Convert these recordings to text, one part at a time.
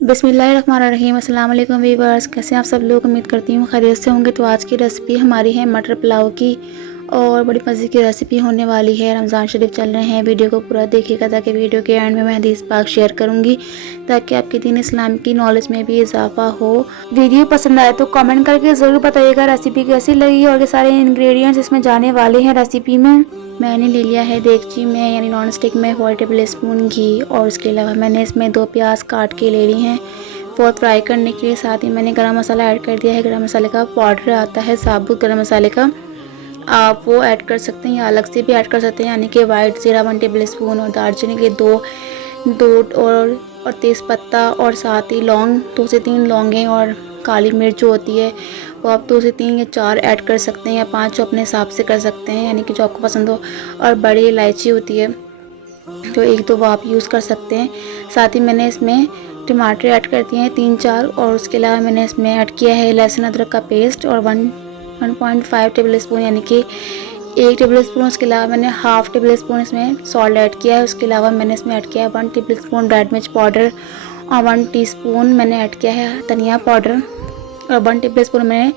बिस्मिल्लाहिर्रहमानिर्रहीम। अस्सलाम वालेकुम वीवर्स, कैसे हैं आप सब लोग। उम्मीद करती हूँ खैरियत से होंगे। तो आज की रेसिपी हमारी है मटर पुलाव की और बड़ी मज़े की रेसिपी होने वाली है। रमज़ान शरीफ चल रहे हैं, वीडियो को पूरा देखिएगा ताकि वीडियो के एंड में मैं हदीस पाक शेयर करूँगी ताकि आपके दीन इस्लाम की नॉलेज में भी इजाफा हो। वीडियो पसंद आए तो कमेंट करके ज़रूर बताइएगा रेसिपी कैसी लगी और ये सारे इंग्रेडिएंट्स इसमें जाने वाले हैं रेसिपी में। मैंने ले लिया है देगची में यानी नॉन स्टिक में 4 टेबल स्पून घी और उसके अलावा मैंने इसमें 2 प्याज काट के ले ली हैं बहुत फ्राई करने के लिए। साथ ही मैंने गरम मसाला ऐड कर दिया है। गरम मसाले का पाउडर आता है साबुत गरम मसाले का, आप वो ऐड कर सकते हैं या अलग से भी ऐड कर सकते हैं। यानी कि वाइट जीरा 1 टेबल स्पून और दालचीनी के दो और तेज़ पत्ता और साथ ही लौंग 2 से 3 लौंगें और काली मिर्च जो होती है वो आप 2 से 3 या 4 ऐड कर सकते हैं या 5 अपने हिसाब से कर सकते हैं, यानी कि जो आपको पसंद हो। और बड़ी इलायची होती है तो 1-2 वो आप यूज़ कर सकते हैं। साथ ही मैंने इसमें टमाटर ऐड कर दिए हैं 3-4 और उसके अलावा मैंने इसमें ऐड किया है लहसुन अदरक का पेस्ट और 1.5 टेबल स्पून यानी कि 1 टेबल स्पून। उसके अलावा मैंने हाफ़ टेबल स्पून इसमें सॉल्ट ऐड किया है। उसके अलावा मैंने इसमें ऐड किया है 1 टेबल स्पून रेड मिर्च पाउडर और 1 टीस्पून मैंने ऐड किया है धनिया पाउडर और 1 टेबल स्पून मैंने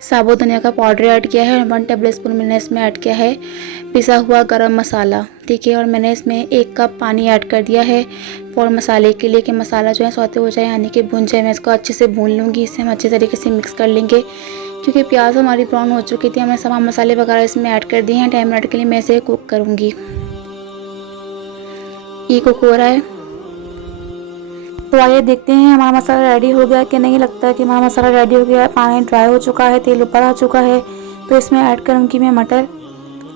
साबुत धनिया का पाउडर ऐड किया है और 1 टेबल स्पून मैंने इसमें ऐड किया है पिसा हुआ गरम मसाला, ठीक है। और मैंने इसमें 1 कप पानी ऐड कर दिया है और मसाले के लिए कि मसाला जो है सौते हो जाए यानी कि भुन जाए। मैं इसको अच्छे से भून लूँगी, इसे हम अच्छे तरीके से मिक्स कर लेंगे क्योंकि प्याज हमारी ब्राउन हो चुकी थी। हमने तमाम मसाले वगैरह इसमें ऐड कर दिए हैं। 10 मिनट के लिए मैं इसे कुक करूँगी। ये कुक हो रहा है तो आइए देखते हैं हमारा मसाला रेडी हो गया कि नहीं। लगता है कि हमारा मसाला रेडी हो गया है, पानी ड्राई हो चुका है, तेल ऊपर आ चुका है। तो इसमें ऐड करूँगी मैं मटर।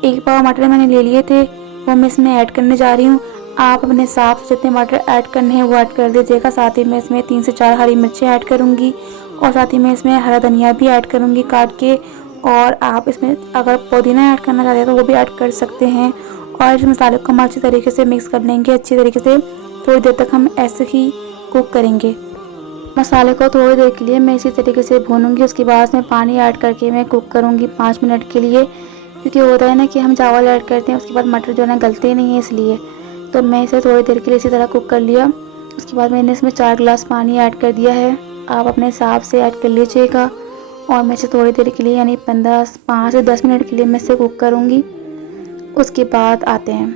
1 पाव मटर मैंने ले लिए थे वो मैं इसमें ऐड करने जा रही हूँ। आप अपने हिसाब से जितने मटर ऐड करने हैं वो ऐड कर दीजिएगा। साथ ही मैं इसमें 3 से 4 हरी मिर्चें ऐड करूँगी और साथ ही मैं इसमें हरा धनिया भी ऐड करूँगी काट के। और आप इसमें अगर पुदीना ऐड करना चाहते हैं तो वो भी ऐड कर सकते हैं। और इस मसाले को हम अच्छी तरीके से मिक्स कर लेंगे। अच्छी तरीके से थोड़ी देर तक हम ऐसे ही कुक करेंगे। मसाले को थोड़ी देर के लिए मैं इसी तरीके से भूनूंगी। उसके बाद इसमें पानी ऐड करके मैं कुक करूँगी 5 मिनट के लिए, क्योंकि होता है ना कि हम चावल ऐड करते हैं उसके बाद मटर जो है ना गलते नहीं है, इसलिए। तो मैं इसे थोड़ी देर के लिए इसी तरह कुक कर लिया। उसके बाद मैंने इसमें 4 गिलास पानी ऐड कर दिया है, आप अपने हिसाब से ऐड कर लीजिएगा। और मैं इसे थोड़ी देर के लिए यानी 5 से 10 मिनट के लिए मैं इसे कुक करूँगी। उसके बाद आते हैं,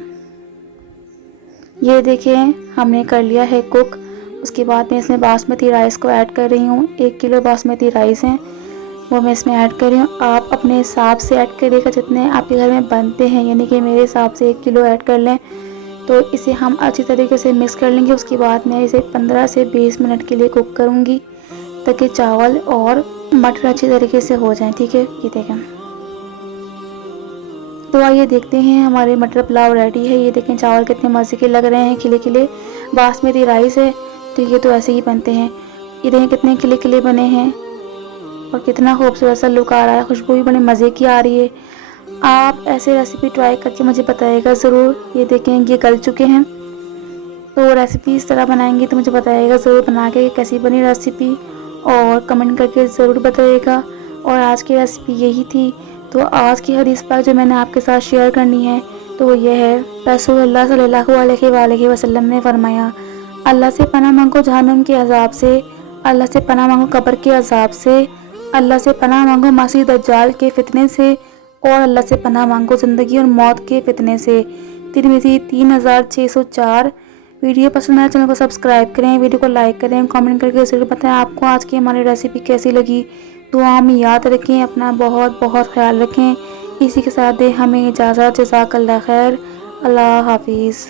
ये देखिए हमने कर लिया है कुक। उसके बाद मैं इसमें बासमती राइस को ऐड कर रही हूँ। 1 किलो बासमती राइस हैं वो मैं इसमें ऐड कर रही हूँ। आप अपने हिसाब से ऐड करिएगा जितने आपके घर में बनते हैं, यानी कि मेरे हिसाब से 1 किलो ऐड कर लें। तो इसे हम अच्छी तरीके से मिक्स कर लेंगे। उसके बाद मैं इसे 15 से 20 मिनट के लिए कुक करूँगी ताकि चावल और मटर अच्छी तरीके से हो जाएं, ठीक है। ये देखें, तो आइए देखते हैं हमारे मटर पुलाव रेडी है। ये देखें चावल कितने मज़े के लग रहे हैं, खिले खिले। बासमती राइस है तो ये तो ऐसे ही बनते हैं। ये देखें कितने खिले खिले बने हैं और कितना खूबसूरत सा लुक आ रहा है, खुशबू भी बड़े मज़े की आ रही है। आप ऐसे रेसिपी ट्राई करके मुझे बताइएगा ज़रूर। ये देखें ये गल चुके हैं, तो रेसिपी इस तरह बनाएंगे तो मुझे बताइएगा ज़रूर बना के कैसी बनी रेसिपी और कमेंट करके ज़रूर बताइएगा। और आज की रेसिपी यही थी। तो आज की हदीस पाक जो मैंने आपके साथ शेयर करनी है तो वो ये है, रसूलुल्लाह सल्लल्लाहु अलैहि वसल्लम ने फरमाया, अल्लाह से पनाह मांगो जहन्नम के अजाब से, अल्लाह से पनाह मांगो कब्र के अजाब से, अल्लाह से पनाह मांगो मसीह दज्जाल के फितने से और अल्लाह से पनाह मांगो ज़िंदगी और मौत के फितने से। तिरमिज़ी 3604। वीडियो पसंद आए चैनल को सब्सक्राइब करें, वीडियो को लाइक करें, कमेंट करके ज़रूर बताएं आपको आज की हमारी रेसिपी कैसी लगी। दुआ में याद रखें, अपना बहुत बहुत ख्याल रखें। इसी के साथ दे हमें इजाज़त। जज़ाकल्लाह खैर। अल्लाह हाफिज़।